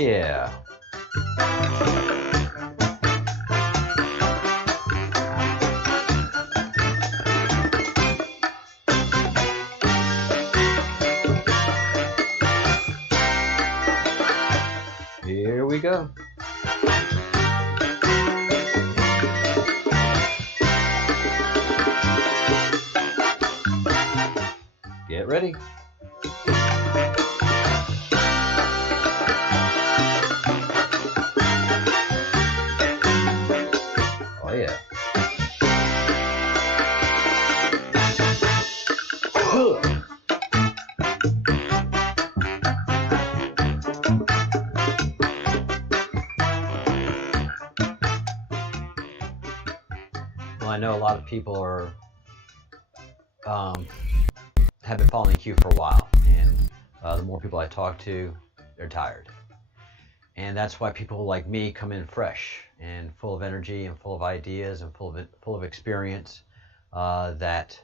Yeah. Here we go. Get ready. Oh yeah. Well, I know a lot of people are have been following the queue for a while, and the more people I talk to, they're tired. And that's why people like me come in fresh and full of energy and full of ideas and full of experience that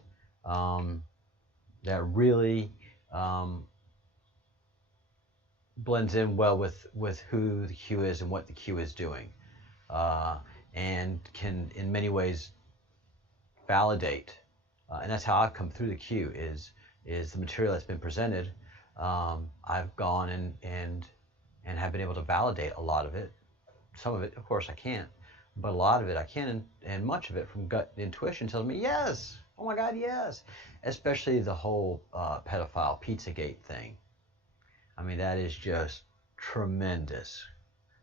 really blends in well with who the Q is and what the Q is doing, and can in many ways validate. And that's how I've come through the Q is the material that's been presented. I've gone and have been able to validate a lot of it. Some of it, of course, I can't, but a lot of it I can, and much of it from gut intuition tells me yes. Oh my God, yes. Especially the whole pedophile Pizzagate thing. I mean, that is just tremendous,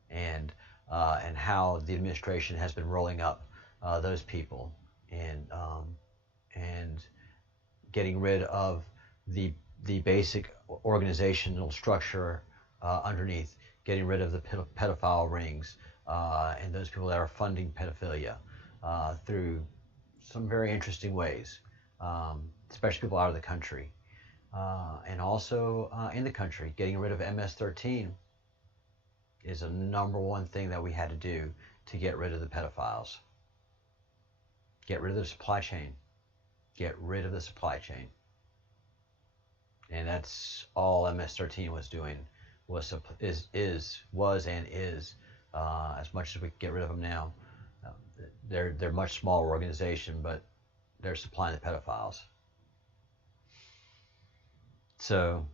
and how the administration has been rolling up those people and getting rid of the basic organizational structure underneath, getting rid of the pedophile rings and those people that are funding pedophilia through some very interesting ways, especially people out of the country. And also in the country, getting rid of MS-13 is a #1 thing that we had to do to get rid of the pedophiles. Get rid of the supply chain. Get rid of the supply chain. And that's all MS-13 was doing, was and is, as much as we can get rid of them now. They're a much smaller organization, but they're supplying the pedophiles. So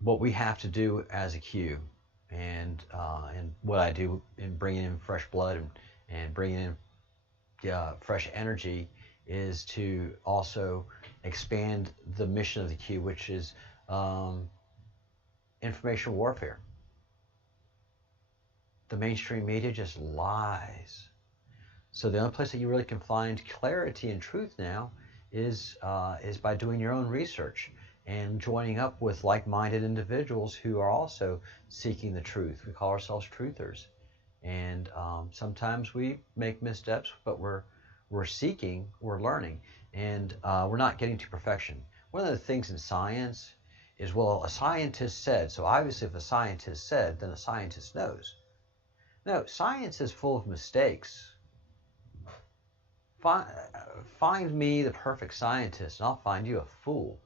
what we have to do as a Q, and what I do in bringing in fresh blood and bringing in fresh energy, is to also expand the mission of the Q, which is information warfare. The mainstream media just lies. So the only place that you really can find clarity and truth now is by doing your own research and joining up with like-minded individuals who are also seeking the truth. We call ourselves truthers, and sometimes we make missteps, but we're seeking, we're learning, and we're not getting to perfection. One of the things in science is, well, a scientist said, so obviously if a scientist said, then a scientist knows. No, science is full of mistakes. Find me the perfect scientist, and I'll find you a fool.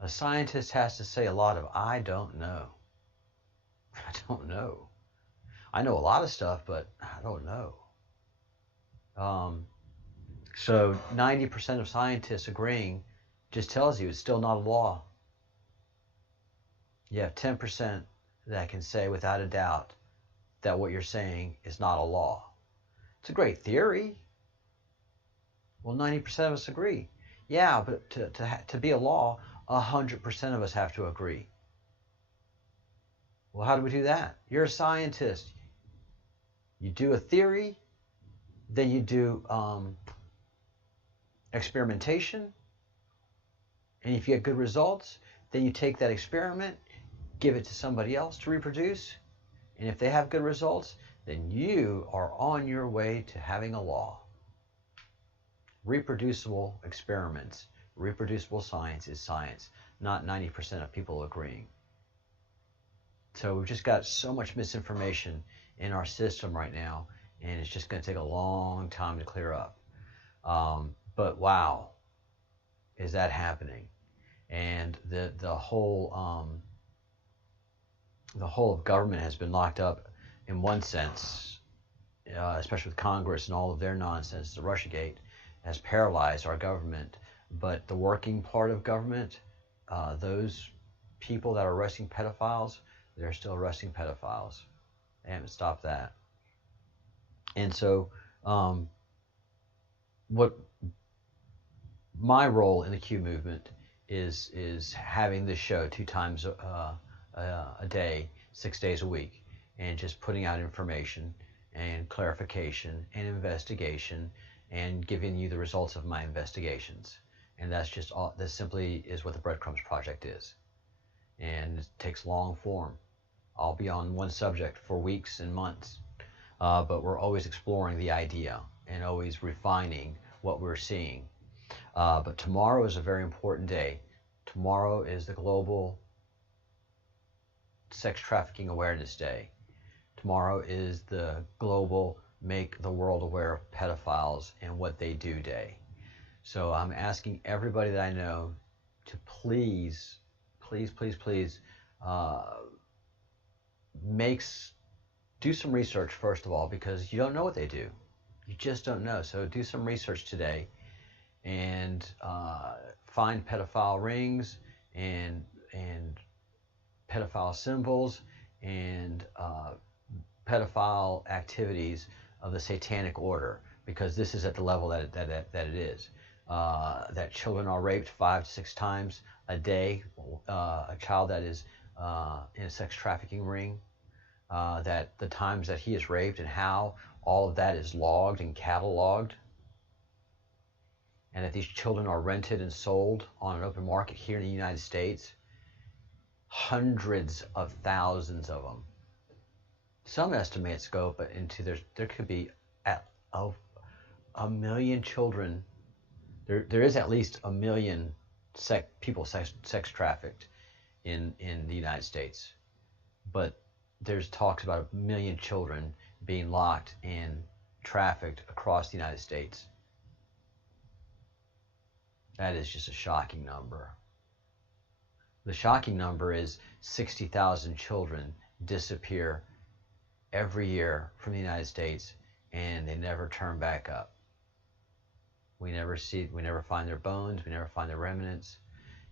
A scientist has to say a lot of, I don't know. I don't know. I know a lot of stuff, but I don't know. So 90% of scientists agreeing just tells you it's still not a law. You have 10% that can say without a doubt that what you're saying is not a law. It's a great theory. Well, 90% of us agree. Yeah, but to be a law, 100% of us have to agree. Well, how do we do that? You're a scientist. You do a theory, then you do experimentation, and if you get good results, then you take that experiment, give it to somebody else to reproduce, and if they have good results, then you are on your way to having a law. Reproducible experiments, reproducible science is science, not 90% of people agreeing. So we've just got so much misinformation in our system right now, and it's just going to take a long time to clear up. But wow, is that happening? and the whole of government has been locked up in one sense, especially with Congress and all of their nonsense. The Russiagate has paralyzed our government, but the working part of government, those people that are arresting pedophiles, they're still arresting pedophiles. They haven't stopped that. And so, what my role in the Q movement is having this show 2 times a day, 6 days a week, and just putting out information and clarification and investigation and giving you the results of my investigations. And that's just all. This simply is what the Breadcrumbs Project is, and it takes long form. I'll be on one subject for weeks and months, but we're always exploring the idea and always refining what we're seeing. But tomorrow is a very important day. Tomorrow is the Global Sex Trafficking Awareness Day. Tomorrow is the Global Make the World Aware of Pedophiles and What They Do Day. So I'm asking everybody that I know to please do some research first of all, because you don't know what they do. You just don't know. So do some research today and find pedophile rings and pedophile symbols and pedophile activities of the satanic order, because this is at the level that it is. That children are raped 5 to 6 times a day. A child that is in a sex trafficking ring, that the times that he is raped and how, all of that is logged and cataloged. And that these children are rented and sold on an open market here in the United States. Hundreds of thousands of them. Some estimates go up into there could be a million children. There is at least a million people sex trafficked in the United States, but there's talks about 1 million children being locked and trafficked across the United States. That is just a shocking number. The shocking number is 60,000 children disappear every year from the United States, and they never turn back up. We never find their bones, we never find their remnants.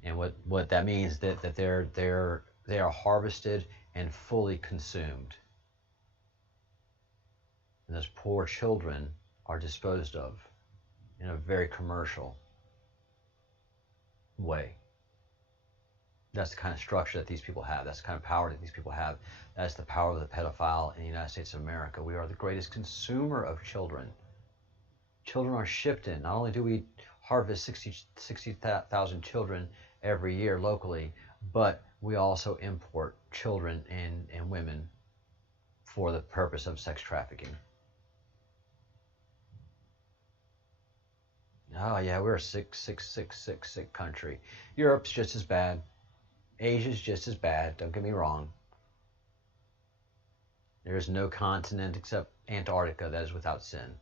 And what that means that they are harvested and fully consumed. And those poor children are disposed of in a very commercial way. That's the kind of structure that these people have. That's the kind of power that these people have. That's the power of the pedophile in the United States of America. We are the greatest consumer of children. Children are shipped in. Not only do we harvest 60,000 children every year locally, but we also import children and women for the purpose of sex trafficking. Oh yeah, we're a sick country. Europe's just as bad. Asia's just as bad, don't get me wrong. There is no continent except Antarctica that is without sin.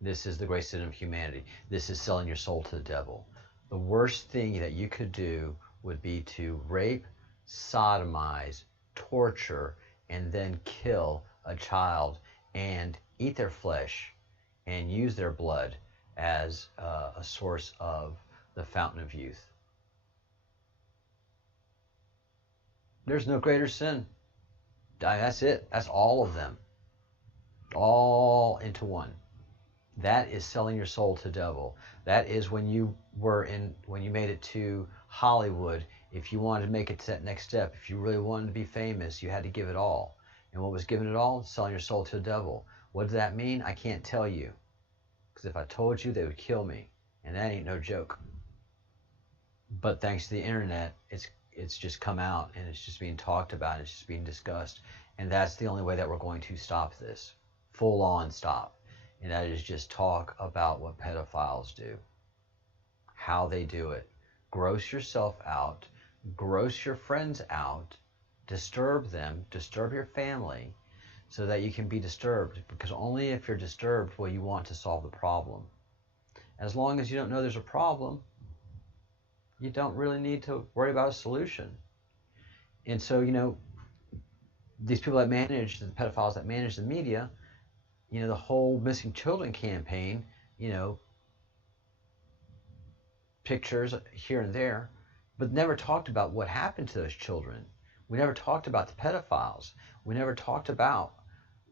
This is the great sin of humanity. This is selling your soul to the devil. The worst thing that you could do would be to rape, sodomize, torture, and then kill a child and eat their flesh and use their blood as a source of the fountain of youth. There's no greater sin. That's it. That's all of them. All into one. That is selling your soul to the devil. That is when you made it to Hollywood. If you wanted to make it to that next step, if you really wanted to be famous, you had to give it all. And what was giving it all? Selling your soul to the devil. What does that mean? I can't tell you. Because if I told you, they would kill me. And that ain't no joke. But thanks to the internet, it's just come out and it's just being talked about. It's just being discussed. And that's the only way that we're going to stop this. Full on stop. And that is just talk about what pedophiles do. How they do it. Gross yourself out. Gross your friends out. Disturb them. Disturb your family. So that you can be disturbed. Because only if you're disturbed will you want to solve the problem. As long as you don't know there's a problem, you don't really need to worry about a solution. And so, these people that manage, the pedophiles that manage the media, the whole missing children campaign, pictures here and there, but never talked about what happened to those children. We never talked about the pedophiles. We never talked about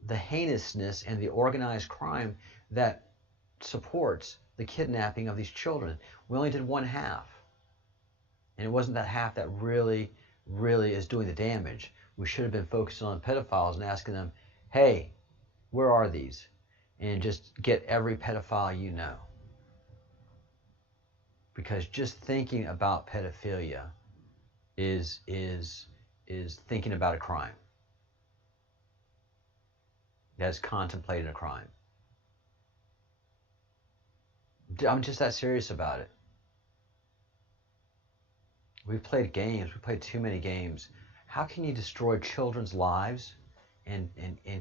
the heinousness and the organized crime that supports the kidnapping of these children. We only did one half. And it wasn't that half that really, really is doing the damage. We should have been focusing on pedophiles and asking them, hey, where are these? And just get every pedophile you know. Because just thinking about pedophilia is thinking about a crime. That's contemplating a crime. I'm just that serious about it. We've played games. We played too many games. How can you destroy children's lives and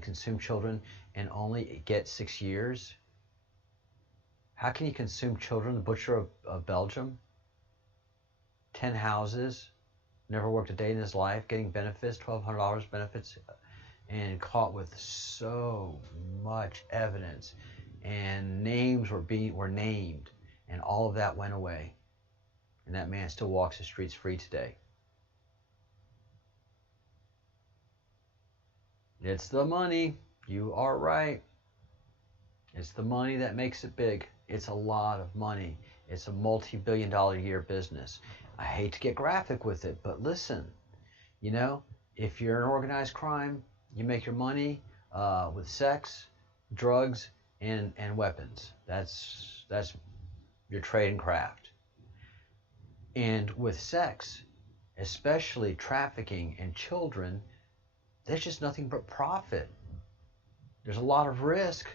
consume children and only get 6 years? How can you consume children? The butcher of Belgium, 10 houses, never worked a day in his life, getting benefits, $1,200 benefits, and caught with so much evidence, and names were named, and all of that went away, and that man still walks the streets free today. It's the money. You are right. It's the money that makes it big. It's a lot of money. It's a multi-billion-dollar-a-year business. I hate to get graphic with it, but listen, if you're an organized crime, you make your money with sex, drugs, and weapons. That's your trade and craft. And with sex, especially trafficking and children, there's just nothing but profit. There's a lot of risk.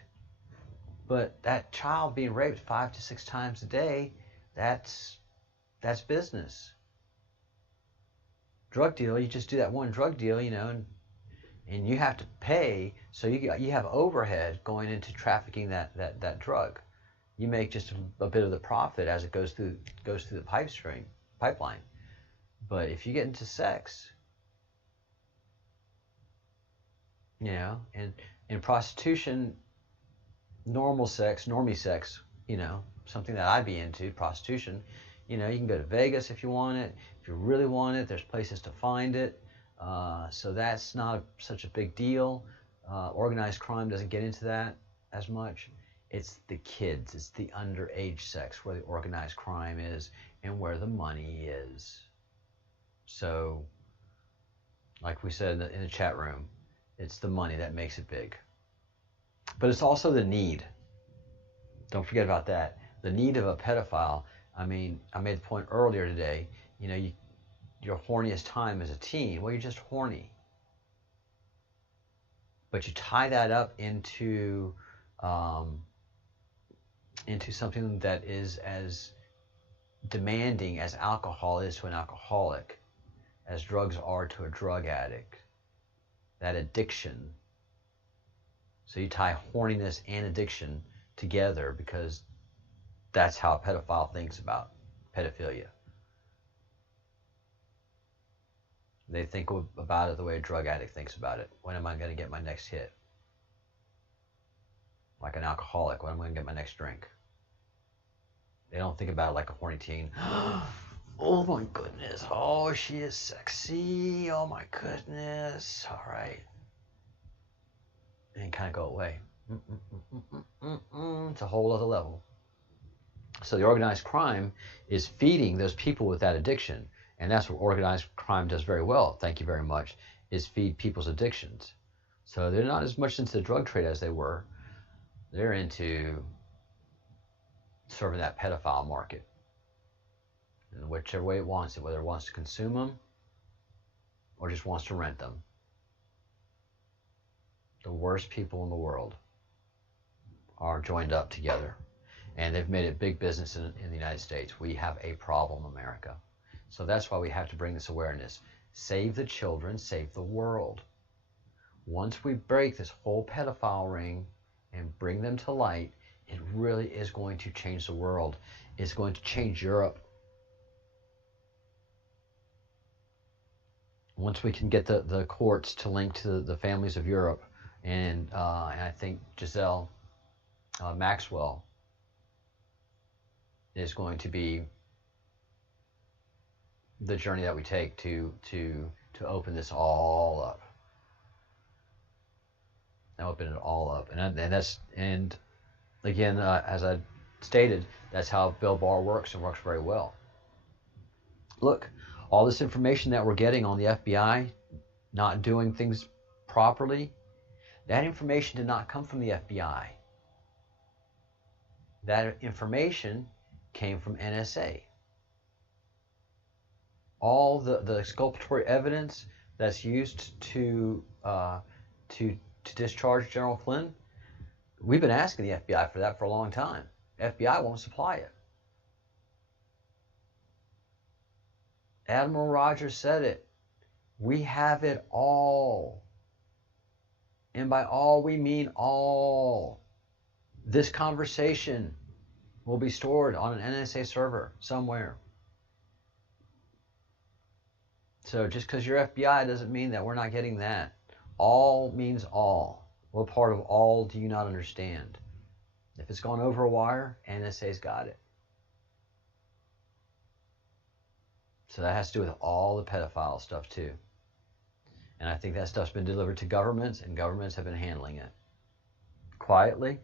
But that child being raped 5 to 6 times a day, that's business. Drug deal, you just do that one drug deal, and you have to pay, so you have overhead going into trafficking that drug. You make just a bit of the profit as it goes through the pipeline. But if you get into sex, and in prostitution, normal sex, normie sex, something that I'd be into, prostitution, you can go to Vegas if you want it. If you really want it, there's places to find it. So that's not such a big deal. Organized crime doesn't get into that as much. It's the kids, it's the underage sex where the organized crime is and where the money is. So, like we said in the chat room, it's the money that makes it big. But it's also the need. Don't forget about that. The need of a pedophile. I mean, I made the point earlier today, your horniest time as a teen, well, you're just horny. But you tie that up into something that is as demanding as alcohol is to an alcoholic, as drugs are to a drug addict. That addiction. So you tie horniness and addiction together because that's how a pedophile thinks about pedophilia. They think about it the way a drug addict thinks about it. When am I going to get my next hit? Like an alcoholic, when am I going to get my next drink? They don't think about it like a horny teen. Oh my goodness. Oh, she is sexy. Oh my goodness. All right. And kind of go away. It's a whole other level. So the organized crime is feeding those people with that addiction. And that's what organized crime does very well, thank you very much, is feed people's addictions. So they're not as much into the drug trade as they were. They're into serving that pedophile market. In whichever way it wants it, whether it wants to consume them or just wants to rent them. The worst people in the world are joined up together. And they've made it big business in the United States. We have a problem, America. So that's why we have to bring this awareness. Save the children, save the world. Once we break this whole pedophile ring and bring them to light, it really is going to change the world. It's going to change Europe. Once we can get the courts to link to the families of Europe, and I think Giselle Maxwell is going to be the journey that we take to open this all up. And open it all up, and again, as I stated, that's how Bill Barr works, and works very well. Look, all this information that we're getting on the FBI not doing things properly, that information did not come from the FBI. That information came from NSA. All the exculpatory evidence that's used to discharge General Flynn, we've been asking the FBI for that for a long time. FBI won't supply it. Admiral Rogers said it. We have it all. And by all, we mean all. This conversation will be stored on an NSA server somewhere. So just because you're FBI doesn't mean that we're not getting that. All means all. What part of all do you not understand? If it's gone over a wire, NSA's got it. So that has to do with all the pedophile stuff too. And I think that stuff's been delivered to governments, and governments have been handling it quietly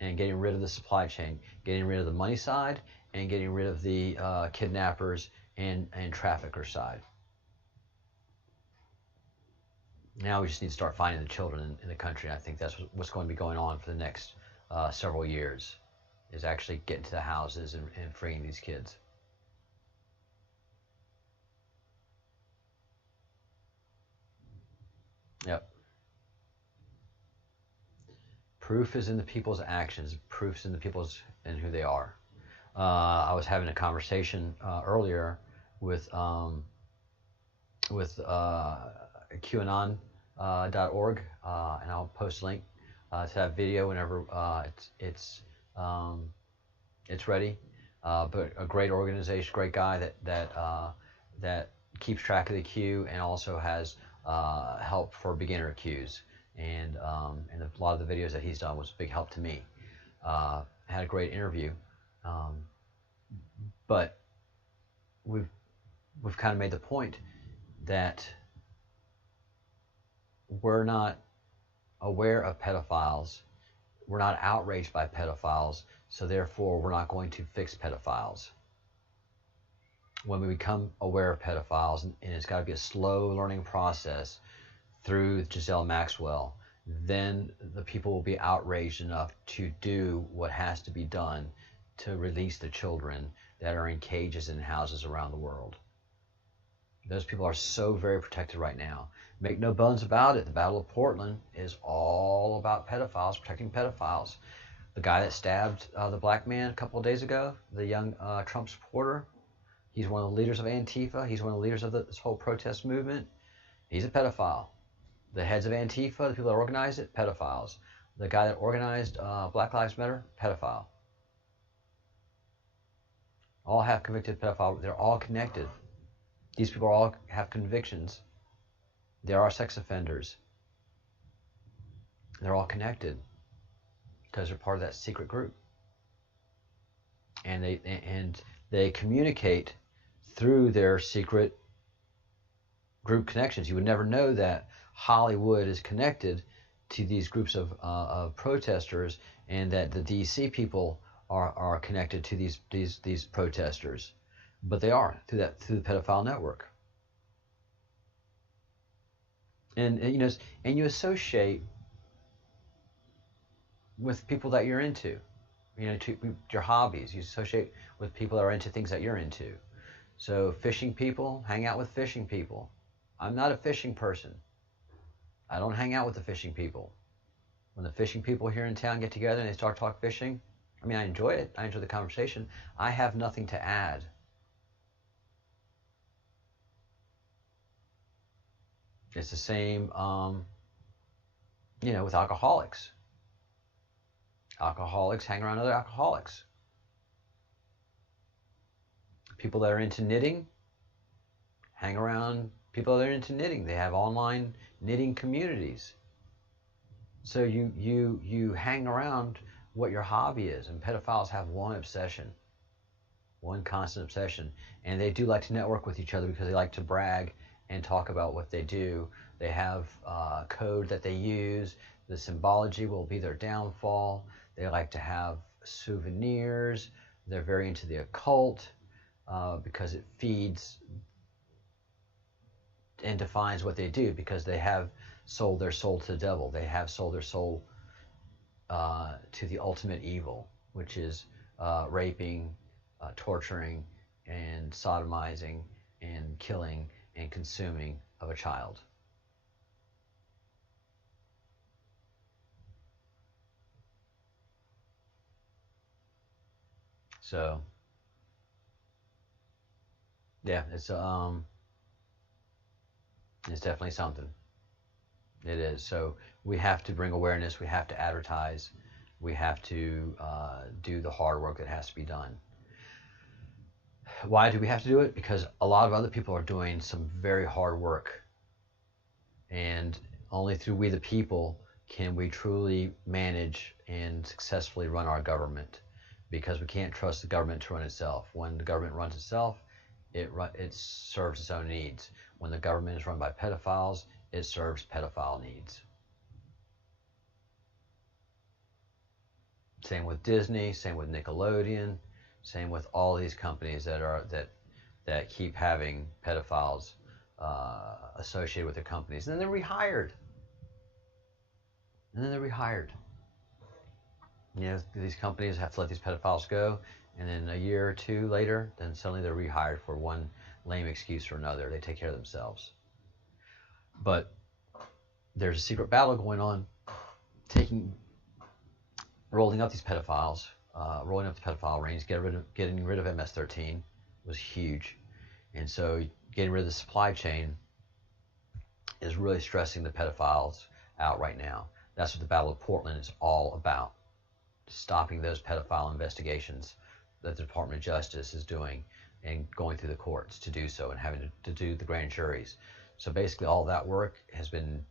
and getting rid of the supply chain, getting rid of the money side, and getting rid of the kidnappers and trafficker side. Now we just need to start finding the children in the country. And I think that's what's going to be going on for the next several years, is actually getting to the houses and freeing these kids. Yep. Proof is in the people's actions. Proof is in the people's and who they are. I was having a conversation earlier with QAnon.org, and I'll post a link to that video whenever it's ready. But a great organization, great guy that keeps track of the queue and also has help for beginner queues. And a lot of the videos that he's done was a big help to me. Had a great interview, but we've kind of made the point that we're not aware of pedophiles, we're not outraged by pedophiles, so therefore we're not going to fix pedophiles. When we become aware of pedophiles, and it's got to be a slow learning process through Giselle Maxwell, then the people will be outraged enough to do what has to be done to release the children that are in cages in houses around the world. Those people are so very protected right now. Make no bones about it, the Battle of Portland is all about pedophiles, protecting pedophiles. The guy that stabbed the black man a couple of days ago, the young Trump supporter, he's one of the leaders of Antifa. He's one of the leaders of this whole protest movement. He's a pedophile. The heads of Antifa, the people that organized it, pedophiles. The guy that organized Black Lives Matter, pedophile. All have convicted pedophiles. They're all connected. These people all have convictions. They are sex offenders. They're all connected because they're part of that secret group. And they communicate through their secret group connections. You would never know that Hollywood is connected to these groups of protesters, and that the DC people are connected to these protesters, but they are through the pedophile network. And you associate with people that you're into, your hobbies. You associate with people that are into things that you're into. So fishing people, hang out with fishing people. I'm not a fishing person. I don't hang out with the fishing people. When the fishing people here in town get together and they start talking fishing, I enjoy it. I enjoy the conversation. I have nothing to add. It's the same, with alcoholics. Alcoholics hang around other alcoholics. People that are into knitting hang around people that are into knitting. They have online knitting communities. So you hang around what your hobby is, and pedophiles have one obsession, one constant obsession, and they do like to network with each other because they like to brag and talk about what they do. They have code that they use. The symbology will be their downfall. They like to have souvenirs. They're very into the occult because it feeds and defines what they do, because they have sold their soul to the devil. They have sold their soul to the ultimate evil, which is raping, torturing, and sodomizing, and killing, and consuming of a child. So, yeah, it's definitely something. It is. So we have to bring awareness. We have to advertise. We have to do the hard work that has to be done. Why do we have to do it? Because a lot of other people are doing some very hard work, and only through we the people can we truly manage and successfully run our government, because we can't trust the government to run itself. When the government runs itself, it serves its own needs. When the government is run by pedophiles, it serves pedophile needs. Same with Disney, same with Nickelodeon, same with all these companies that keep having pedophiles associated with their companies, and then they're rehired. You know, these companies have to let these pedophiles go, and then a year or two later, then suddenly they're rehired for one lame excuse or another. They take care of themselves. But there's a secret battle going on, rolling up these pedophiles, rolling up the pedophile rings, getting rid of MS-13 was huge. And so getting rid of the supply chain is really stressing the pedophiles out right now. That's what the Battle of Portland is all about. Stopping those pedophile investigations that the Department of Justice is doing and going through the courts to do so, and having to do the grand juries. So basically all that work has been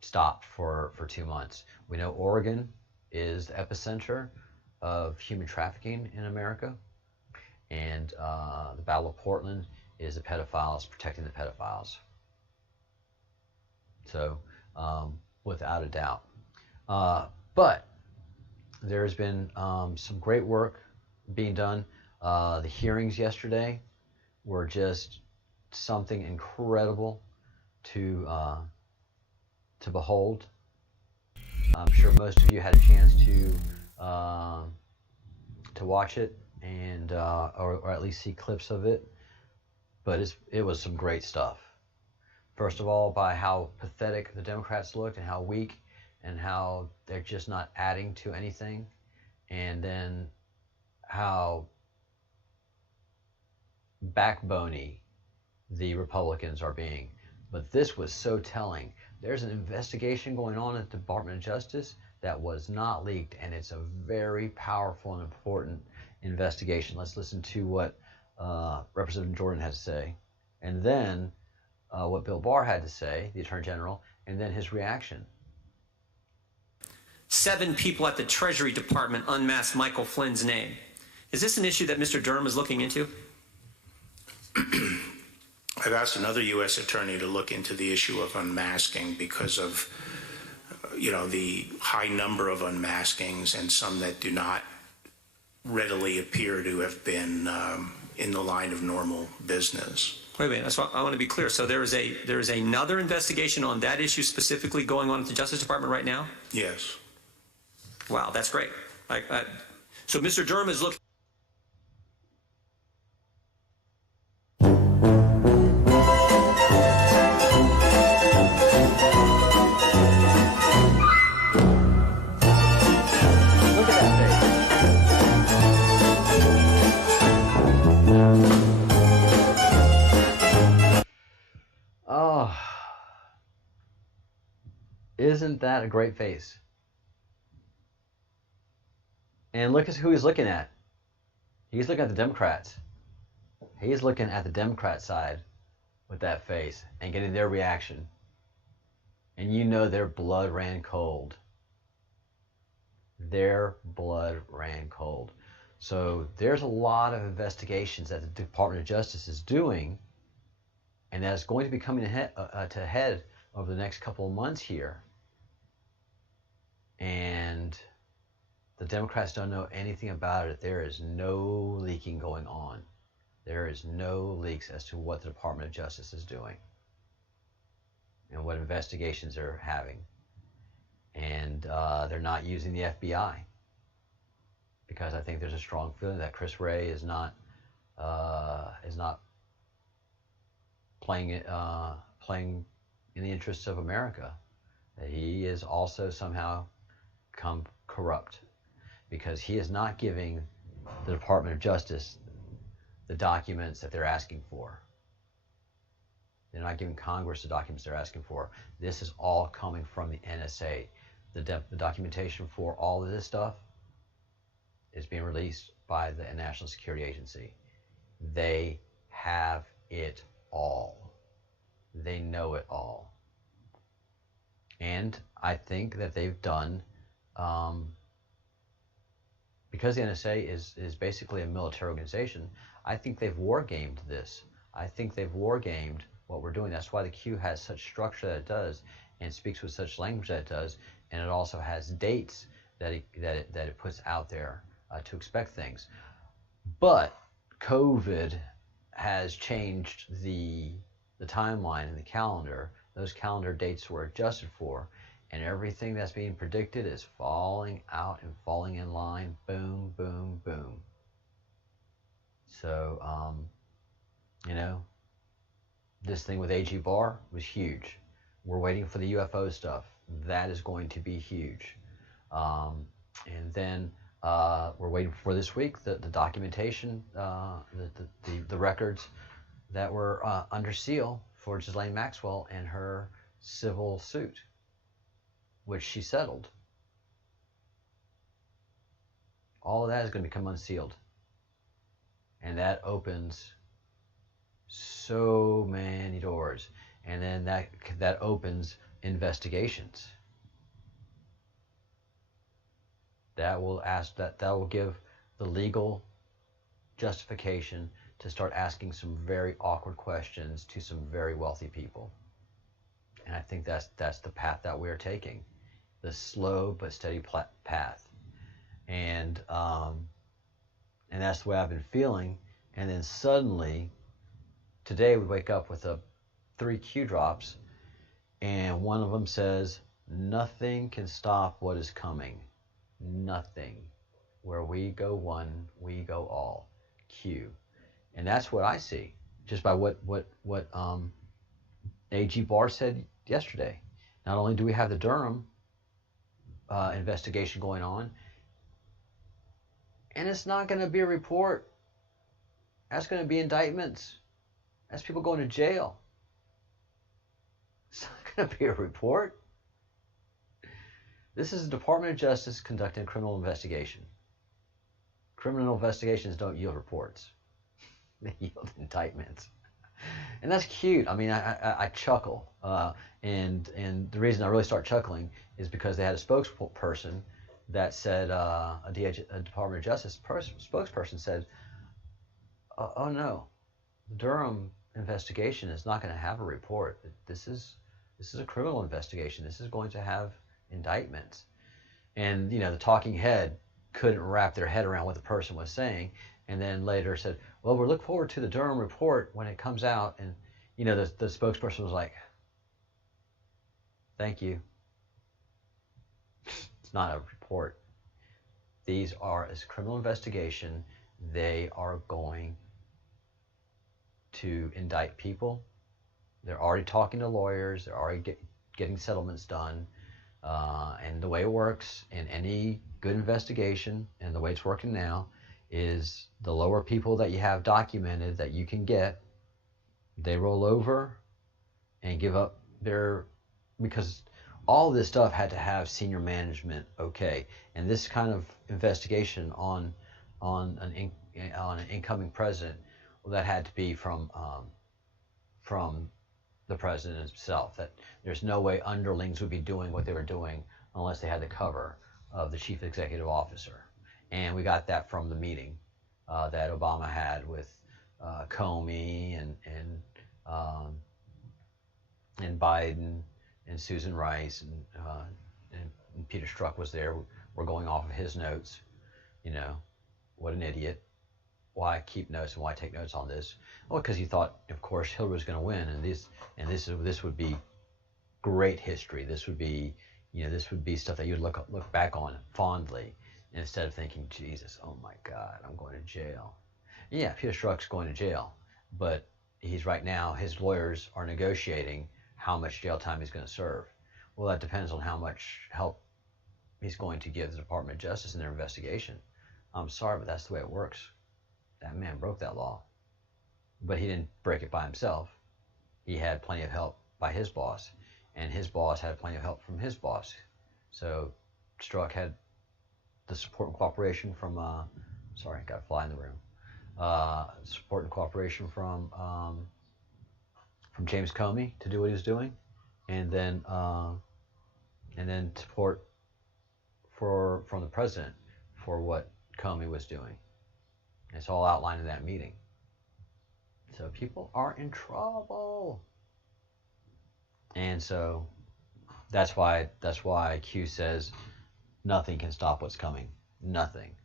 stopped for 2 months. We know Oregon is the epicenter of human trafficking in America, and the Battle of Portland is the pedophiles protecting the pedophiles. So without a doubt. But there's been some great work being done. The hearings yesterday were just something incredible to behold. I'm sure most of you had a chance to watch it, and or at least see clips of it. But it was some great stuff. First of all, by how pathetic the Democrats looked and how weak, and how they're just not adding to anything, and then how backbony the Republicans are being. But this was so telling. There's an investigation going on at the Department of Justice that was not leaked, and it's a very powerful and important investigation. Let's listen to what Representative Jordan had to say, and then what Bill Barr had to say, the Attorney General, and then his reaction. 7 people at the Treasury Department unmasked Michael Flynn's name. Is this an issue that Mr. Durham is looking into? I've asked another U.S. attorney to look into the issue of unmasking because of, the high number of unmaskings, and some that do not readily appear to have been in the line of normal business. Wait, that's what I want to be clear. So there is another investigation on that issue specifically going on at the Justice Department right now? Yes. Wow, that's great. So Mr. Durham is looking. Look at that face. Oh, isn't that a great face? And look at who he's looking at. He's looking at the Democrats. He's looking at the Democrat side with that face and getting their reaction. And you know their blood ran cold. Their blood ran cold. So there's a lot of investigations that the Department of Justice is doing, and that's going to be coming to head over the next couple of months here. And the Democrats don't know anything about it. There is no leaking going on. There is no leaks as to what the Department of Justice is doing and what investigations they're having. And they're not using the FBI, because I think there's a strong feeling that Chris Wray is not playing in the interests of America. That he is also somehow come corrupt, because he is not giving the Department of Justice the documents that they're asking for. They're not giving Congress the documents they're asking for. This is all coming from the NSA. The documentation for all of this stuff is being released by the National Security Agency. They have it all. They know it all. And I think that they've done, because the NSA is basically a military organization, I think they've war-gamed this. I think they've war-gamed what we're doing. That's why the Q has such structure that it does, and speaks with such language that it does, and it also has dates that it puts out there to expect things. But COVID has changed the timeline and the calendar. Those calendar dates were adjusted for, and everything that's being predicted is falling out and falling in line. Boom, boom, boom. So, this thing with AG Barr was huge. We're waiting for the UFO stuff. That is going to be huge. And then we're waiting for this week the documentation, the records that were under seal for Ghislaine Maxwell and her civil suit, which she settled. All of that is going to become unsealed. And that opens so many doors. And then that opens investigations. That will give the legal justification to start asking some very awkward questions to some very wealthy people. And I think that's the path that we're taking, the slow but steady path. And that's the way I've been feeling. And then suddenly, today we wake up with 3 Q drops, and one of them says, "Nothing can stop what is coming. Nothing. Where we go one, we go all." Q. And that's what I see, just by what AG Barr said yesterday. Not only do we have the Durham investigation going on, and it's not going to be a report. That's going to be indictments. That's people going to jail. It's not going to be a report. This is the Department of Justice conducting a criminal investigation. Criminal investigations don't yield reports. They yield indictments. And that's cute. I mean, I chuckle. And the reason I really start chuckling is because they had a spokesperson that said, a Department of Justice spokesperson said, oh no, the Durham investigation is not going to have a report. This is a criminal investigation. This is going to have indictments. And, the talking head couldn't wrap their head around what the person was saying, and then later said, well, we'll look forward to the Durham report when it comes out. And, the spokesperson was like, thank you. It's not a report. These are a criminal investigation. They are going to indict people. They're already talking to lawyers. They're already getting settlements done. And the way it works in any good investigation, and the way it's working now, is the lower people that you have documented that you can get, they roll over and give up because all this stuff had to have senior management okay. And this kind of investigation on an incoming president, well, that had to be from from the president himself, that there's no way underlings would be doing what they were doing unless they had the cover of the chief executive officer. And we got that from the meeting that Obama had with Comey and Biden and Susan Rice and Peter Strzok was there. We're going off of his notes. You know, what an idiot. Why keep notes and why take notes on this? Well, because he thought, of course, Hillary was going to win, and this would be great history. This would be, you know, this would be stuff that you'd look back on fondly, instead of thinking, Jesus, oh my God, I'm going to jail. Yeah, Peter Strzok's going to jail, but he's right now, his lawyers are negotiating how much jail time he's going to serve. Well, that depends on how much help he's going to give the Department of Justice in their investigation. I'm sorry, but that's the way it works. That man broke that law. But he didn't break it by himself. He had plenty of help by his boss, and his boss had plenty of help from his boss. So Strzok had the support and cooperation from, sorry, got a fly in the room. Support and cooperation from James Comey to do what he was doing, and then support from the president for what Comey was doing. It's all outlined in that meeting. So people are in trouble, and so that's why Q says nothing can stop what's coming. Nothing.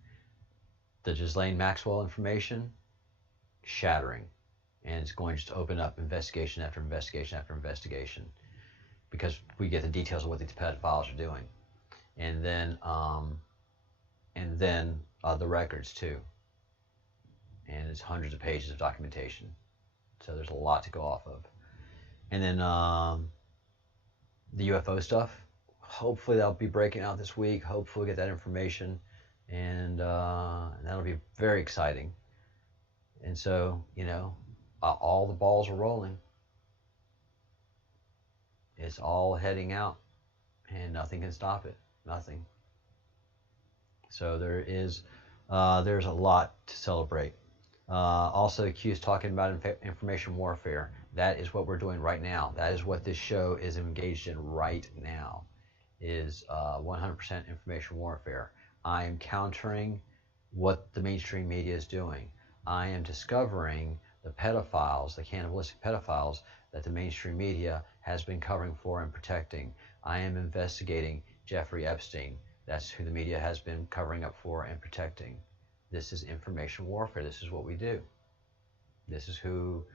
The Ghislaine Maxwell information, shattering, and it's going to just open up investigation after investigation after investigation, because we get the details of what these pedophiles are doing, and then the records too. And it's hundreds of pages of documentation. So there's a lot to go off of. And then the UFO stuff, hopefully that'll be breaking out this week. Hopefully we'll get that information. And that'll be very exciting. And so, you know, all the balls are rolling. It's all heading out. And nothing can stop it. Nothing. So there's a lot to celebrate. Also, Q is talking about information warfare. That is what we're doing right now. That is what this show is engaged in right now, is 100% information warfare. I am countering what the mainstream media is doing. I am discovering the pedophiles, the cannibalistic pedophiles that the mainstream media has been covering for and protecting. I am investigating Jeffrey Epstein. That's who the media has been covering up for and protecting. This is information warfare. This is what we do. This is who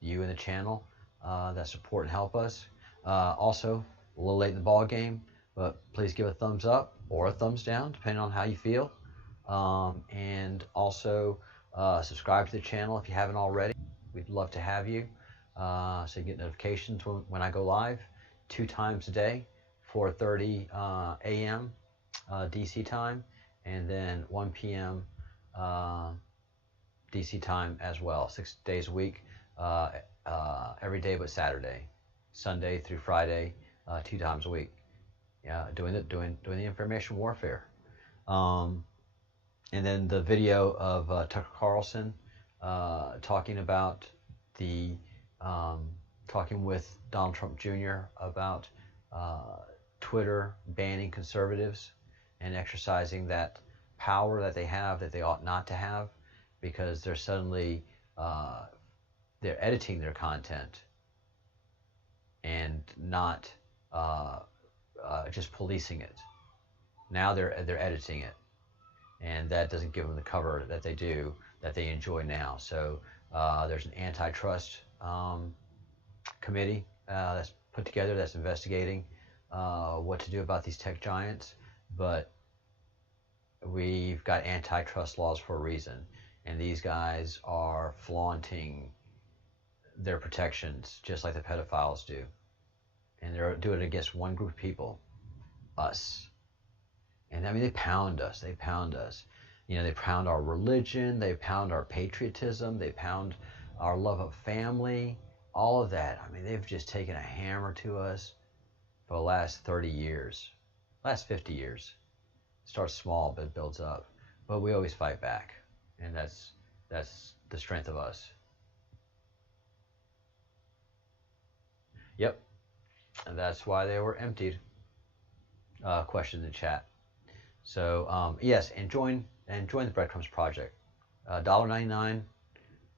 you in the channel that support and help us. Also, a little late in the ball game, but please give a thumbs up or a thumbs down, depending on how you feel. And also subscribe to the channel if you haven't already. We'd love to have you, so you get notifications when I go live 2 times a day, 4:30 a.m. DC time, and then 1 p.m. DC time as well. 6 days a week, every day but Saturday, Sunday through Friday, 2 times a week. Yeah, doing the information warfare. And then the video of Tucker Carlson talking about talking with Donald Trump Jr. about Twitter banning conservatives and exercising that power that they have that they ought not to have, because they're suddenly they're editing their content and not just policing it. Now they're editing it, and that doesn't give them the cover that they do, that they enjoy now. So there's an antitrust committee that's put together that's investigating what to do about these tech giants, but we've got antitrust laws for a reason, and these guys are flaunting their protections just like the pedophiles do, and they're doing it against one group of people, us. And I mean, they pound us. You know, they pound our religion, they pound our patriotism, they pound our love of family, all of that. I mean, they've just taken a hammer to us for the last 30 years, last 50 years. It starts small, but it builds up. But we always fight back, and that's the strength of us. Yep. And that's why they were emptied. Question in the chat. So yes, and join the Breadcrumbs project. $1.99,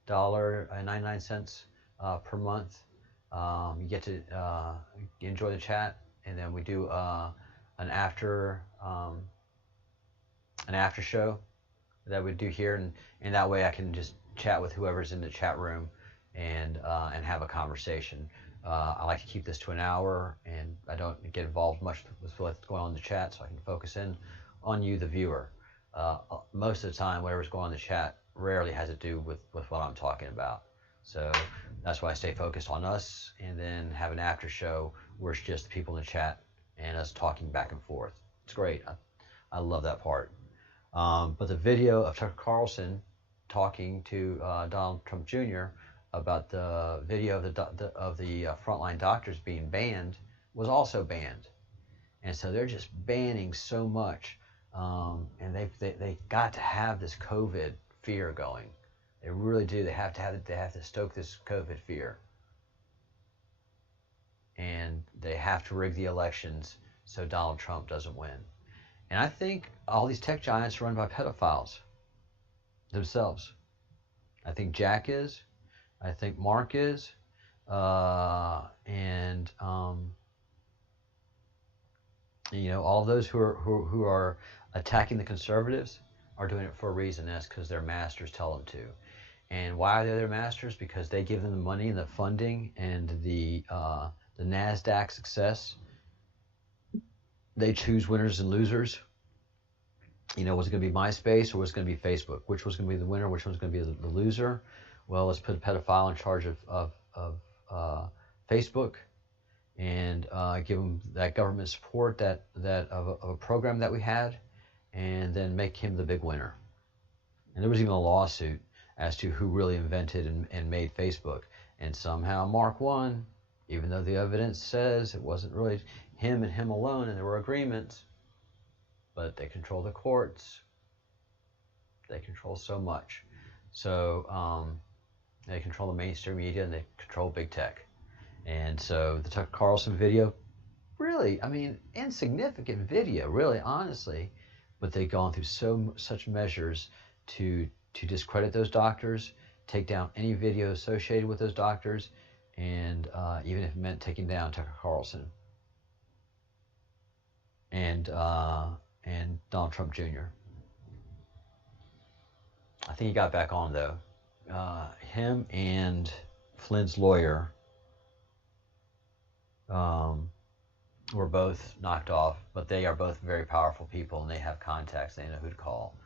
$1.99 per month. You get to enjoy the chat, and then we do an after show that we do here, and that way I can just chat with whoever's in the chat room and have a conversation. I like to keep this to an hour, and I don't get involved much with what's going on in the chat, so I can focus in on you, the viewer. Most of the time, whatever's going on in the chat rarely has to do with what I'm talking about. So that's why I stay focused on us, and then have an after show where it's just the people in the chat and us talking back and forth. It's great. I love that part. But the video of Tucker Carlson talking to Donald Trump Jr. about the video of the frontline doctors being banned was also banned. And so they're just banning so much. And they got to have this COVID fear going. They really do. They have to stoke this COVID fear. And they have to rig the elections so Donald Trump doesn't win. And I think all these tech giants are run by pedophiles themselves. I think Jack is. I think Mark is. And you know, all those who are attacking the conservatives are doing it for a reason. That's because their masters tell them to. And why are they their masters? Because they give them the money and the funding and the NASDAQ success. They choose winners and losers. You know, was it going to be MySpace or was it going to be Facebook? Which was going to be the winner? Which one's going to be the loser? Well, let's put a pedophile in charge of Facebook and give them that government support that of a program that we had, and then make him the big winner. And there was even a lawsuit as to who really invented and made Facebook. And somehow Mark won, even though the evidence says it wasn't really him and him alone, and there were agreements. But they control the courts. They control so much. So they control the mainstream media, and they control big tech. And so the Tucker Carlson video, really, I mean, insignificant video, really, honestly. But they've gone through such measures to discredit those doctors, take down any video associated with those doctors, and even if it meant taking down Tucker Carlson and Donald Trump Jr. I think he got back on, though. Him and Flynn's lawyer were both knocked off, but they are both very powerful people, and they have contacts. They know who to call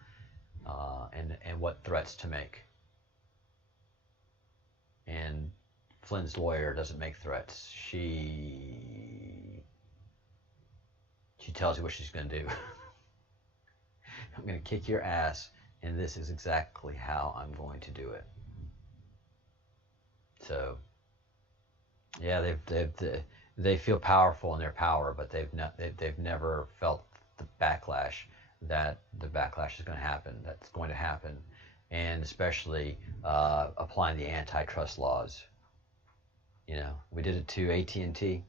and what threats to make. And Flynn's lawyer doesn't make threats. She tells you what she's going to do. I'm going to kick your ass, and this is exactly how I'm going to do it. So, yeah, they feel powerful in their power, but they've never felt the backlash that the backlash is going to happen. That's going to happen, and especially applying the antitrust laws. You know, we did it to AT&T.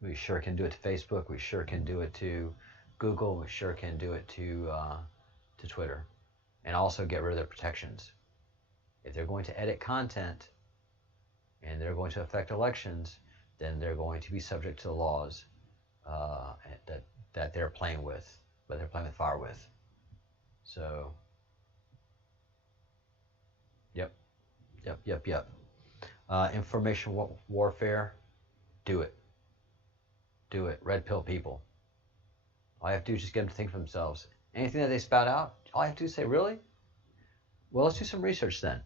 We sure can do it to Facebook. We sure can do it to Google. We sure can do it to Twitter, and also get rid of their protections. If they're going to edit content and they're going to affect elections, then they're going to be subject to the laws that they're playing with, but they're playing with fire with. So, yep. Information warfare, do it. Do it. Red pill people. All you have to do is just get them to think for themselves. Anything that they spout out, all you have to do is say, really? Well, let's do some research then.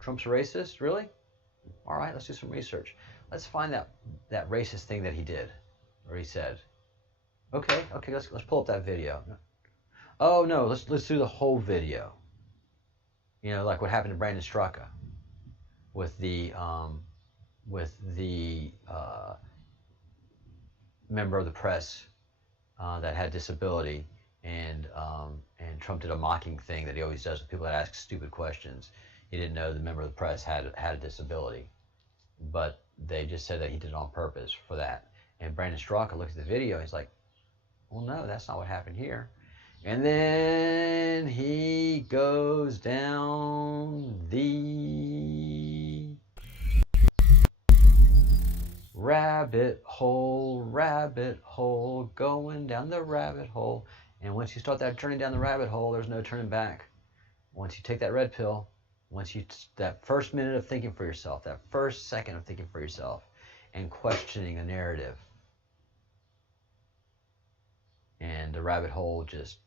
Trump's a racist? Really? All right, let's do some research. Let's find that racist thing that he did, or he said. Okay, let's pull up that video. Oh no, let's do the whole video. You know, like what happened to Brandon Straka with the member of the press that had disability, and Trump did a mocking thing that he always does with people that ask stupid questions. He didn't know the member of the press had a disability. but they just said that he did it on purpose for that. And Brandon Straka looked at the video. He's like, well, no, that's not what happened here. And then he goes down the rabbit hole, going down the rabbit hole. And once you start that journey down the rabbit hole, there's no turning back. Once you take that red pill, that first minute of thinking for yourself, that first second of thinking for yourself, and questioning the narrative, and the rabbit hole just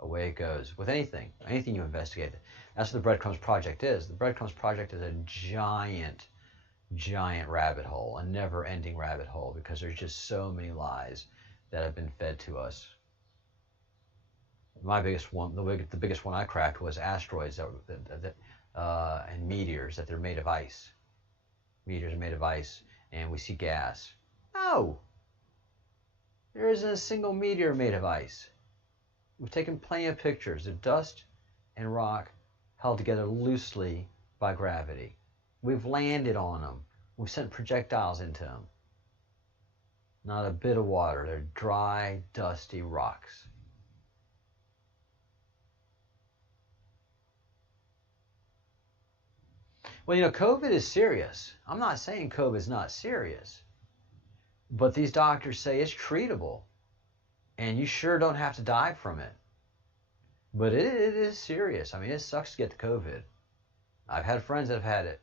away it goes. With anything you investigate. That's what the Breadcrumbs Project is. The Breadcrumbs Project is a giant rabbit hole, a never-ending rabbit hole, because there's just so many lies that have been fed to us. My biggest one, the biggest one I cracked was asteroids and meteors, that they're made of ice. Meteors are made of ice, and we see gas. No! There isn't a single meteor made of ice. We've taken plenty of pictures of dust and rock held together loosely by gravity. We've landed on them. We've sent projectiles into them. Not a bit of water. They're dry, dusty rocks. Well, COVID is serious. I'm not saying COVID is not serious. But these doctors say it's treatable. And you sure don't have to die from it. But it is serious. I mean, it sucks to get the COVID. I've had friends that have had it.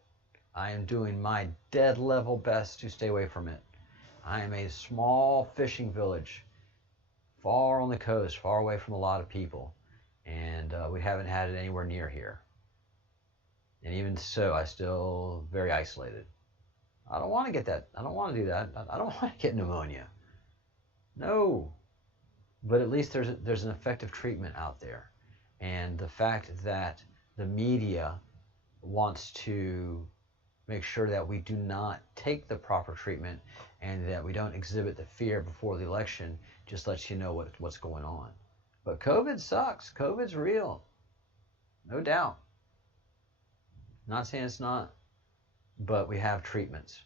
I am doing my dead level best to stay away from it. I am a small fishing village, far on the coast, far away from a lot of people. And we haven't had it anywhere near here. And even so, I still very isolated. I don't want to get that. I don't want to do that. I don't want to get pneumonia. No. But at least there's an effective treatment out there. And the fact that the media wants to make sure that we do not take the proper treatment and that we don't exhibit the fear before the election just lets you know what's going on. But COVID sucks. COVID's real. No doubt. Not saying it's not, but we have treatments.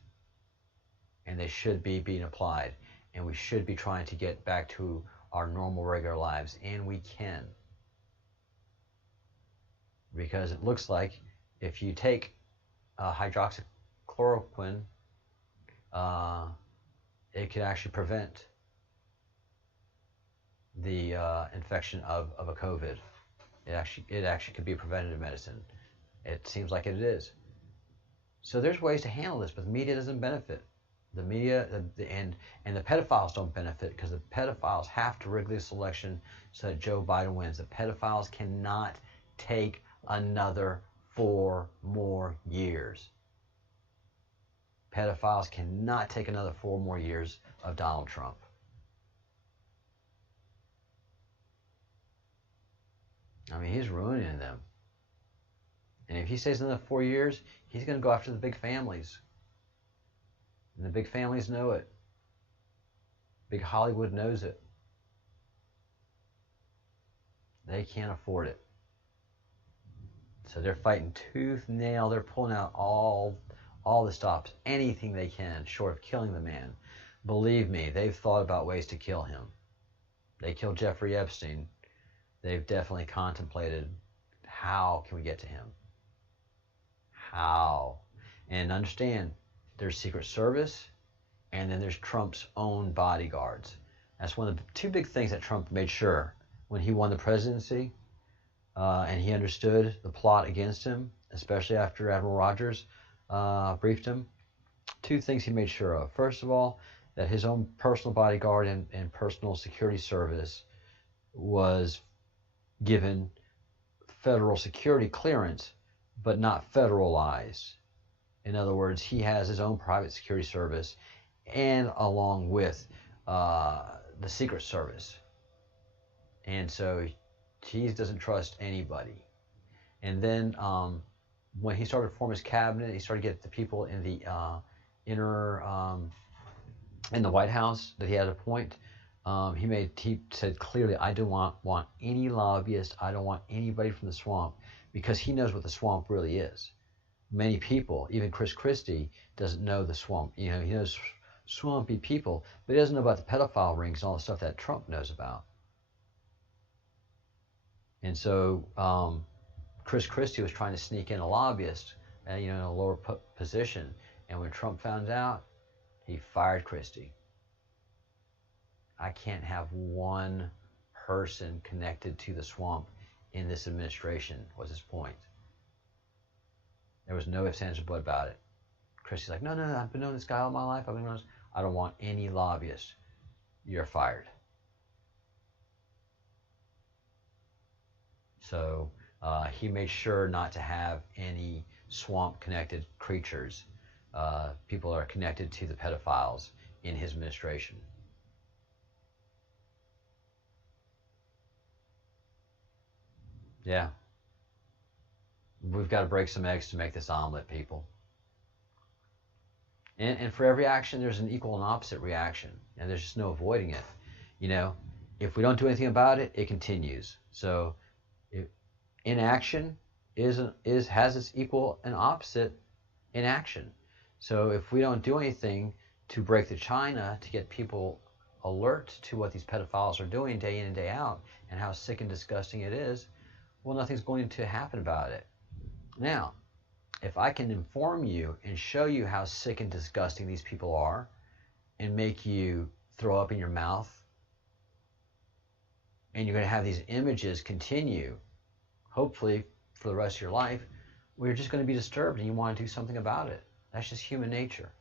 And they should be being applied. And we should be trying to get back to our normal, regular lives. And we can. Because it looks like if you take hydroxychloroquine, it can actually prevent the infection of a COVID. It actually could be a preventative medicine. It seems like it is. So there's ways to handle this, but the media doesn't benefit. The media and the pedophiles don't benefit, because the pedophiles have to rig this election so that Joe Biden wins. The pedophiles cannot take another 4 more years. Pedophiles cannot take another 4 more years of Donald Trump. I mean, he's ruining them. And if he stays another 4 years, he's going to go after the big families. And the big families know it. Big Hollywood knows it. They can't afford it. So they're fighting tooth and nail. They're pulling out all the stops, anything they can, short of killing the man. Believe me, they've thought about ways to kill him. They killed Jeffrey Epstein. They've definitely contemplated, how can we get to him? How? And understand, there's Secret Service, and then there's Trump's own bodyguards. That's one of the 2 big things that Trump made sure when he won the presidency, and he understood the plot against him, especially after Admiral Rogers briefed him. 2 things he made sure of. First of all, that his own personal bodyguard and personal security service was given federal security clearance, but not federalized. In other words, he has his own private security service, and along with the Secret Service. And so he doesn't trust anybody. And then when he started to form his cabinet, he started to get the people in the in the White House that he had to appoint. He said clearly, I don't want any lobbyists. I don't want anybody from the swamp, because he knows what the swamp really is. Many people, even Chris Christie, doesn't know the swamp. He knows swampy people, but he doesn't know about the pedophile rings and all the stuff that Trump knows about. And so Chris Christie was trying to sneak in a lobbyist, in a lower position. And when Trump found out, he fired Christie. I can't have one person connected to the swamp in this administration, was his point. There was no ifs, ands, or buts about it. Christie's like, no, I've been knowing this guy all my life. I don't want any lobbyist. You're fired. So he made sure not to have any swamp-connected creatures, people that are connected to the pedophiles in his administration. Yeah. We've got to break some eggs to make this omelet, people. And for every action, there's an equal and opposite reaction, and there's just no avoiding it. If we don't do anything about it, it continues. So inaction has its equal and opposite inaction. So if we don't do anything to break the China, to get people alert to what these pedophiles are doing day in and day out, and how sick and disgusting it is, well, nothing's going to happen about it. Now, if I can inform you and show you how sick and disgusting these people are, and make you throw up in your mouth, and you're going to have these images continue, hopefully for the rest of your life, well, you're just going to be disturbed and you want to do something about it. That's just human nature.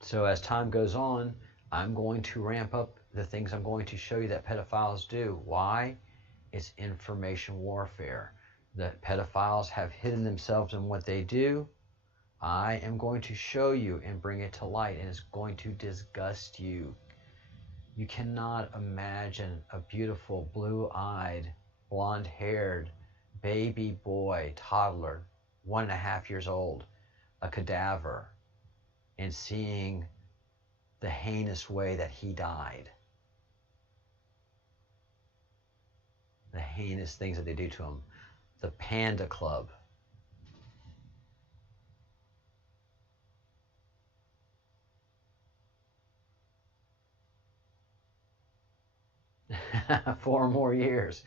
So as time goes on, I'm going to ramp up the things I'm going to show you that pedophiles do. Why? It's information warfare. That pedophiles have hidden themselves in what they do. I am going to show you and bring it to light, and it's going to disgust you. You cannot imagine a beautiful, blue-eyed, blonde-haired baby boy, toddler, 1.5 years old, a cadaver, and seeing the heinous way that he died. The heinous things that they do to him. The Panda Club. Four more years.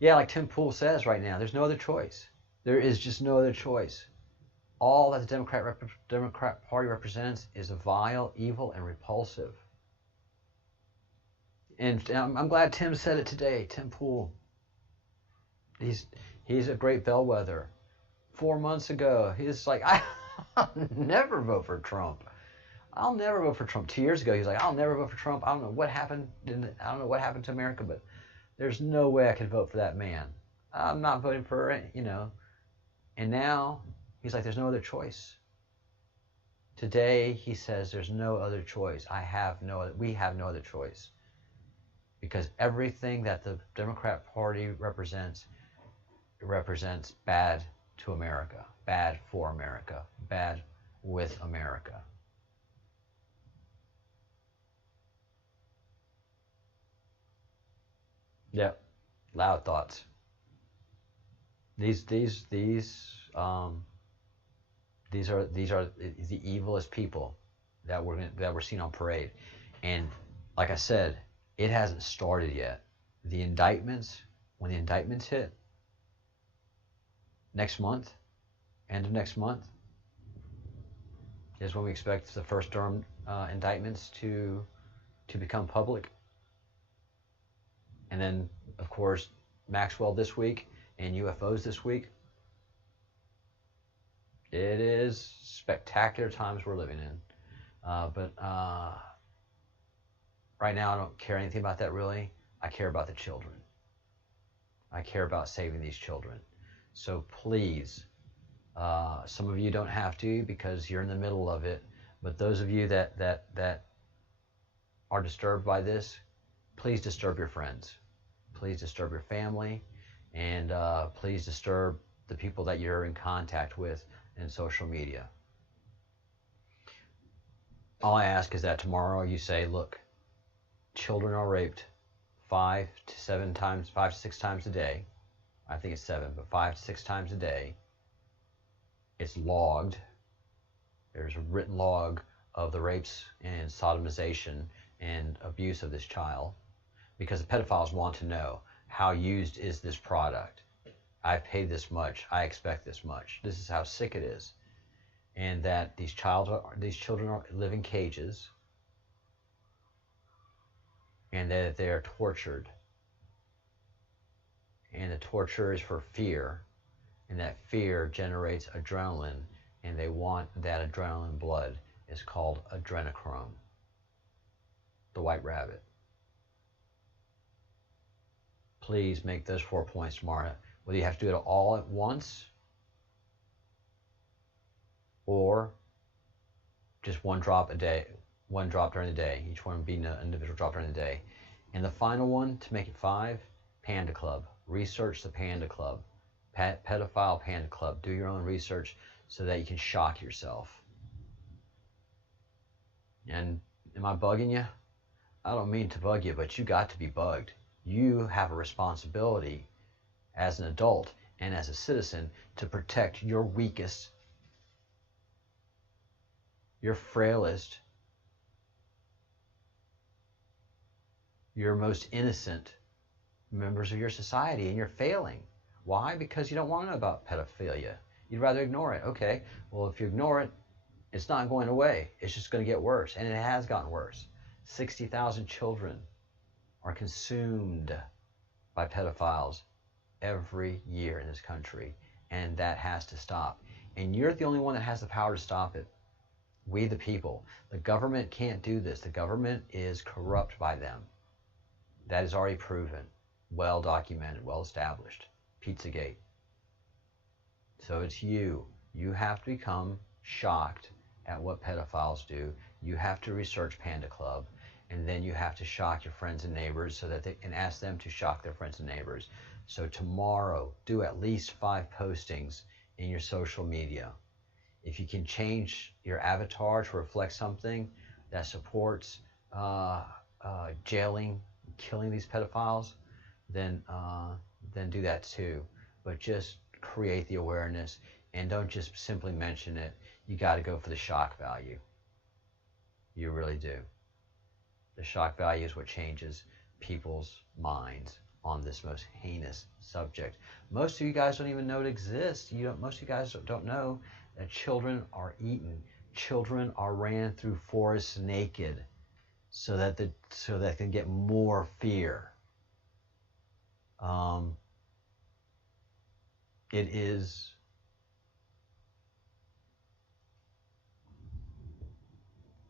Yeah, like Tim Pool says right now, there's no other choice. There is just no other choice. All that the Democrat Party represents is vile, evil, and repulsive. And I'm glad Tim said it today, Tim Pool. He's a great bellwether. 4 months ago, he's like, I'll never vote for Trump. I'll never vote for Trump. 2 years ago, he's like, I'll never vote for Trump. I don't know what happened. I don't know what happened to America, but there's no way I could vote for that man. I'm not voting for it, And now he's like, there's no other choice. Today he says there's no other choice. We have no other choice. Because everything that the Democrat Party represents bad to America, bad for America, bad with America. Yep, loud thoughts. These are the evilest people that we're seeing on parade, and like I said, it hasn't started yet. The indictments, when the indictments hit next month, end of next month, is when we expect the first Durham indictments to become public. And then, of course, Maxwell this week and UFOs this week. It is spectacular times we're living in. But right now, I don't care anything about that, really. I care about the children. I care about saving these children. So please, some of you don't have to because you're in the middle of it. But those of you that are disturbed by this, please disturb your friends. Please disturb your family. And please disturb the people that you're in contact with in social media. All I ask is that tomorrow you say, look, children are raped 5 to 6 times a day. I think it's 7, but 5 to 6 times a day. It's logged. There's a written log of the rapes and sodomization and abuse of this child, because the pedophiles want to know, how used is this product? I've paid this much. I expect this much. This is how sick it is. And that these children live in cages, and that they are tortured. And the torture is for fear, and that fear generates adrenaline, and they want that adrenaline blood. It's called adrenochrome, the white rabbit. Please make those 4 points tomorrow. Whether you have to do it all at once or just one drop a day, one drop during the day, each one being an individual drop during the day. And the final one, to make it 5, Panda Club. Research the Panda Club. Pedophile Panda Club. Do your own research so that you can shock yourself. And am I bugging you? I don't mean to bug you, but you got to be bugged. You have a responsibility as an adult and as a citizen to protect your weakest, your frailest, your most innocent members of your society, and you're failing. Why? Because you don't want to know about pedophilia. You'd rather ignore it. Okay, well, if you ignore it, it's not going away. It's just going to get worse, and it has gotten worse. 60,000 children are consumed by pedophiles every year in this country, and that has to stop. And you're the only one that has the power to stop it. We the people. The government can't do this. The government is corrupt by them. That is already proven, well documented, well established. Pizzagate. So it's you. You have to become shocked at what pedophiles do. You have to research Panda Club, and then you have to shock your friends and neighbors so that they can ask them to shock their friends and neighbors. So tomorrow, do at least 5 postings in your social media. If you can change your avatar to reflect something that supports jailing, killing these pedophiles, then do that too. But just create the awareness, and don't just simply mention it. You got to go for the shock value. You really do. The shock value is what changes people's minds on this most heinous subject. Most of you guys don't even know it exists. Most of you guys don't know that children are eaten. Children are ran through forests naked so that they can get more fear. It is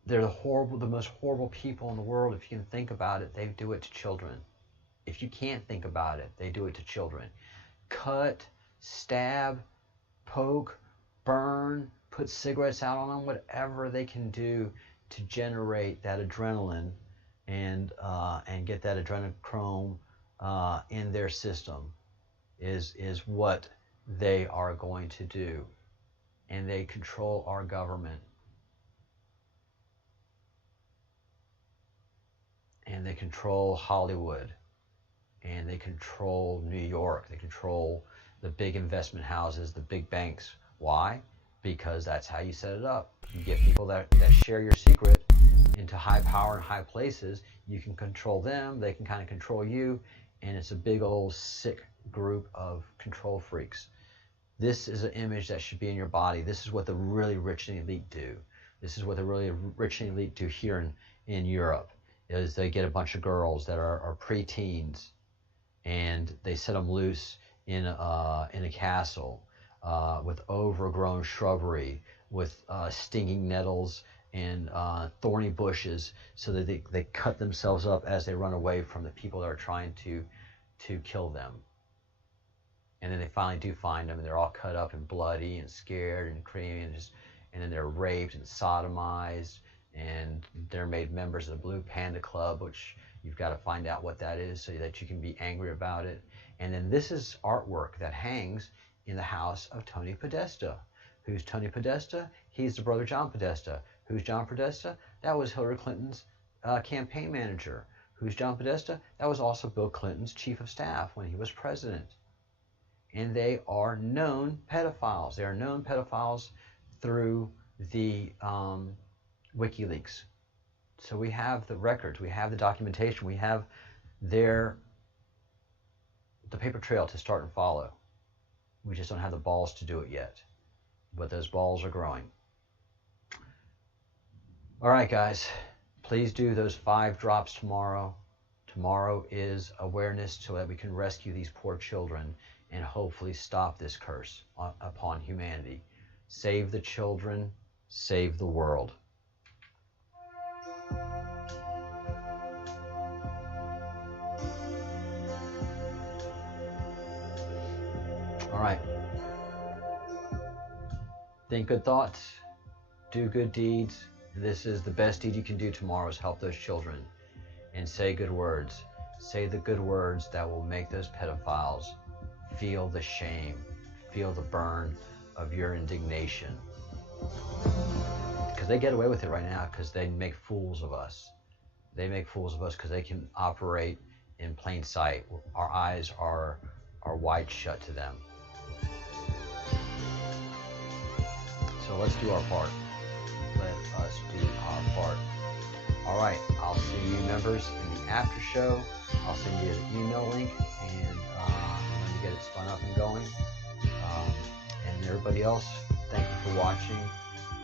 they're the most horrible people in the world. If you can think about it, they do it to children. If you can't think about it, they do it to children. Cut, stab, poke, burn, put cigarettes out on them, whatever they can do to generate that adrenaline and get that adrenochrome in their system is what they are going to do. And they control our government. And they control Hollywood. And they control New York. They control the big investment houses, the big banks. Why? Because that's how you set it up. You get people that share your secret into high power and high places. You can control them. They can kind of control you. And it's a big old sick group of control freaks. This is an image that should be in your body. This is what the really rich and elite do. This is what the really rich and elite do here in Europe. Is they get a bunch of girls that are preteens, and they set them loose in a castle with overgrown shrubbery, with stinging nettles and thorny bushes, so that they cut themselves up as they run away from the people that are trying to kill them. And then they finally do find them, and they're all cut up and bloody and scared and creamy, and then they're raped and sodomized, and they're made members of the Blue Panda Club, which you've got to find out what that is so that you can be angry about it. And then this is artwork that hangs in the house of Tony Podesta. Who's Tony Podesta? He's the brother John Podesta. Who's John Podesta? That was Hillary Clinton's campaign manager. Who's John Podesta? That was also Bill Clinton's chief of staff when he was president. and they are known pedophiles. They are known pedophiles through the WikiLeaks. So we have the records, we have the documentation, we have the paper trail to start and follow. We just don't have the balls to do it yet, but those balls are growing. All right, guys, please do those 5 drops tomorrow. Tomorrow is awareness so that we can rescue these poor children and hopefully stop this curse upon humanity. Save the children, save the world. All right. Think good thoughts, do good deeds. This is the best deed you can do tomorrow, is help those children. And say good words. Say the good words that will make those pedophiles feel the shame, feel the burn of your indignation. Because they get away with it right now because they make fools of us. They make fools of us because they can operate in plain sight. Our eyes are wide shut to them. So let's do our part. Let us do our part. All right, I'll see you members in the after show. I'll send you an email link, and when you get it spun up and going. And everybody else, thank you for watching,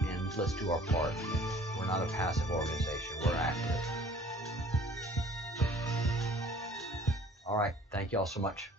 and let's do our part. We're not a passive organization, we're active. All right, thank you all so much.